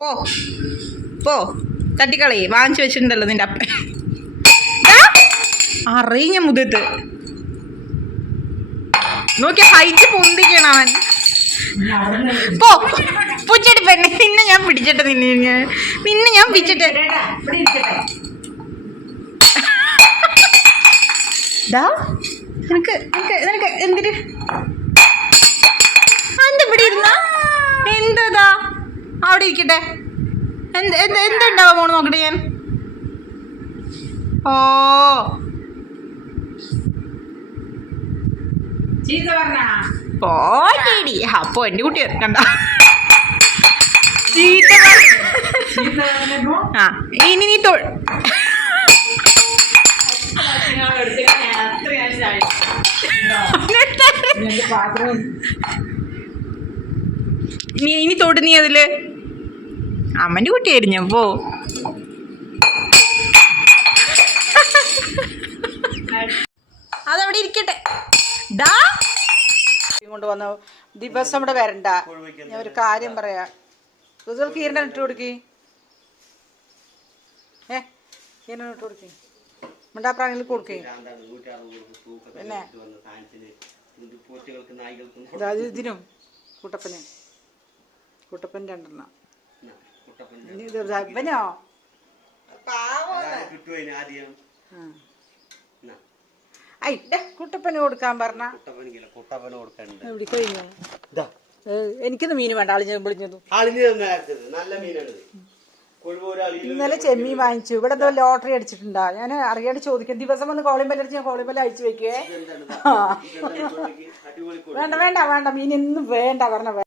പോ. പോ. തട്ടിക്കളി വാങ്ങിച്ചു വെച്ചിട്ടുണ്ടല്ലോ നിന്റെ അപ്പ അറിഞ്ഞ മുതത്ത് നോക്കി ഹൈറ്റ് പൊന്തിക്കണം അവൻ. പോ. പൂച്ചടി പെണ്ണെ. നിന്നെ ഞാൻ പിടിച്ചിട്ട് നിന്നെ നിന്നെ ഞാൻ പിടിച്ചിട്ട്. നിനക്ക് നിനക്ക് എന്തിന് എന്താ ഇവിടെ ഇരുന്ന എന്തതാ അവിടെ ഇരിക്കട്ടെ. എന്ത് എന്ത് എന്തുണ്ടാവാ മോൾ നോക്കട്ടെ ഞാൻ? ഓ. പോടി അപ്പോ എന്റെ കുട്ടി കണ്ട. ചീത്ത ആ ഇനി നീ തൊ നീ ഇനി തൊട്ട് നീ അതിൽ. അമ്മന്റെ കുട്ടിയായിരുന്നു. പോ. അതവിടെ ഇരിക്കട്ടെ. ഡാ. കൊണ്ടുവന്ന ദിവസം ഇവിടെ വരണ്ട. ഞാൻ ഒരു കാര്യം പറയാ. കുതിർക്ക് ഈരണ്ട ഇട്ട് കൊടുക്കി. ഏ ഈരണ്ട ഇട്ട് കൊടുക്കി. മിണ്ടാപ്രാണികൾ കൊടുക്കി. പിന്നെ? ഇതിനും കുട്ടപ്പന്. കുട്ടപ്പൻ രണ്ടെണ്ണം. ഇനി കിട്ടുവതിന് ആദ്യം? കുട്ടപ്പന് കൊടുക്കാൻ പറഞ്ഞ. കുട്ടപ്പന് കൊടുക്കണ്ട. എവിടെ കഴിഞ്ഞു ഇതാ എനിക്കൊന്ന് മീൻ വേണ്ട അളിഞ്ഞ വിളിഞ്ഞതു. നല്ല മീനാണ് ഇന്നലെ ചെമ്മീൻ വാങ്ങിച്ചു. ഇവിടെ എന്തോ ലോട്ടറി അടിച്ചിട്ടുണ്ടാ. ഞാൻ അറിയാണ്ട് ചോദിക്കും ദിവസം വന്ന് കോളിംഗ് അടിച്ച് ഞാൻ കോളിംഗ് ബെല്ല് അയച്ചു വെക്കേ. വേണ്ട വേണ്ട വേണ്ട. മീൻ ഇന്നും വേണ്ട പറഞ്ഞ